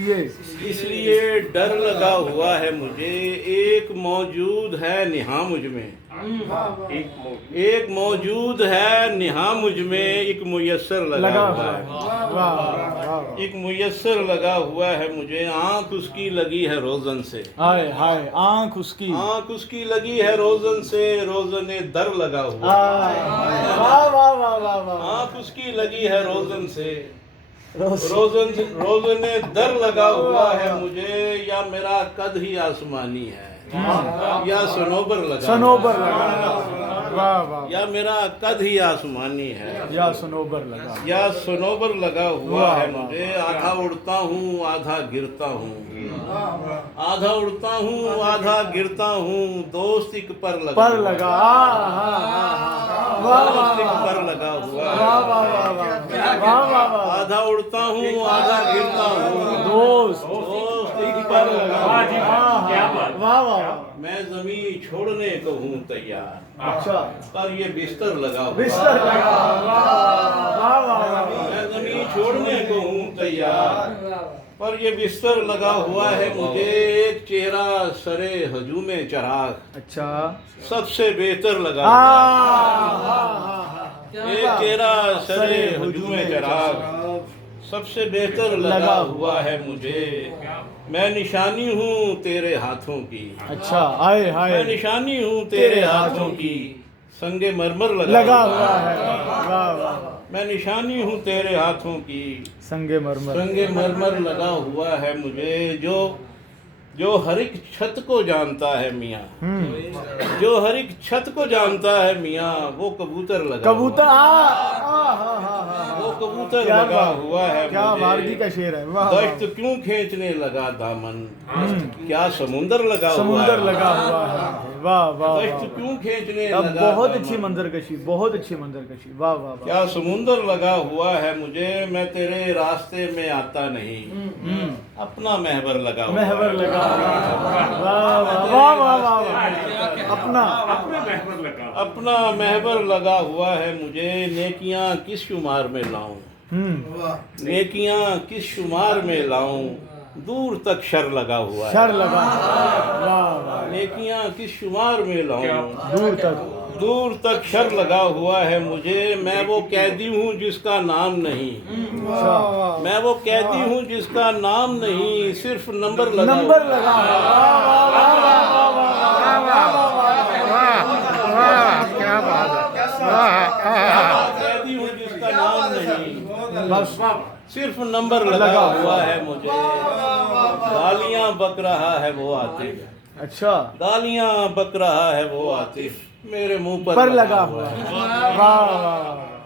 इसलिए डर लगा हुआ है मुझे, एक मौजूद है निहा मुझ में, एक मौजूद है निहा मुझ में, एक मुयस्सर लगा हुआ है, एक मुयस्सर लगा हुआ है मुझे, आंख उसकी लगी है रोजन से, हाय हाय आंख उसकी लगी है रोजन से, रोजने दर लगा हुआ है, वाह वाह वाह वाह वाह, आंख उसकी लगी है रोजन से, रोजने दर लगा हुआ है मुझे, या मेरा कद ही आसमानी है, या सनोबर लगा, वाह वाह, या मेरा कद ही आसमानी है, या सनोबर लगा, या सनोबर लगा हुआ है मुझे, आधा उड़ता हूँ आधा गिरता हूँ, आधा उड़ता हूँ आधा गिरता हूँ, दोस्त एक पर लगा, पर लगा, दोस्त एक पर लगा हुआ है, वाह वाह वाह वाह वाह वाह, आधा उड़ता हूँ आधा गिरता हूँ, दोस्त एक पर लगा, वाह वाह, मैं जमीन छोड़ने को हूँ तैयार, अच्छा पर ये बिस्तर लगा हुआ, बिस्तर लगा, वाह वाह, मैं जमीन छोड़ने को हूँ तैयार, पर ये बिस्तर लगा हुआ है मुझे, एक चेहरा सरे हजूमे चराग, अच्छा सबसे बेहतर लगा, एक चेहरा सरे हजूमे चराग, सबसे बेहतर लगा हुआ है मुझे, मैं निशानी हूँ तेरे हाथों की, अच्छा आए हाय, मैं निशानी हूँ तेरे हाथों की, संगे मरमर लगा हुआ है, वाह वाह, मैं निशानी हूँ तेरे हाथों की, संगे मरमर लगा हुआ है मुझे, जो हर एक छत को जानता है मियाँ, जो हर एक छत को जानता है मियाँ, वो कबूतर लगा, कबूतर, वो कबूतर लगा हुआ है क्या मुझे, वारगी का शेर है, वाह दश्त क्यों खींचने लगा दामन, क्या समुंदर लगा हुआ समुंदर है, लगा हुआ है, वाह वाह, दश्त क्यों खींचने अब लगा बहुत दामन, अच्छी मंजरकशी, बहुत अच्छी मंजरकशी, वाह वाह वाह, क्या समुंदर लगा हुआ है मुझे, मैं तेरे रास्ते में आता नहीं, अपना महवर लगा हुआ, महवर लगा, वाह वाह वाह वाह वाह, अपना महवर लगा हुआ है मुझे, नेकियां किस शुमार में लाऊं, नेकियां किस शुमार में लाऊं, दूर तक शर लगा हुआ है, शर लगा, वाह वाह, नेकियां किस शुमार में लाऊं, दूर तक शर लगा हुआ है मुझे, मैं वो कैदी हूँ जिसका नाम नहीं, मैं वो कैदी हूँ जिसका नाम नहीं, सिर्फ नंबर लगा, क्या बात है, कैदी हूँ जिसका नाम नहीं, बस सिर्फ नंबर लगा हुआ है मुझे, गालियाँ बक रहा है वो आतिफ, अच्छा गालियाँ बक रहा है वो आतिफ, मेरे मुंह पर लगा हुआ है, वाह वाह।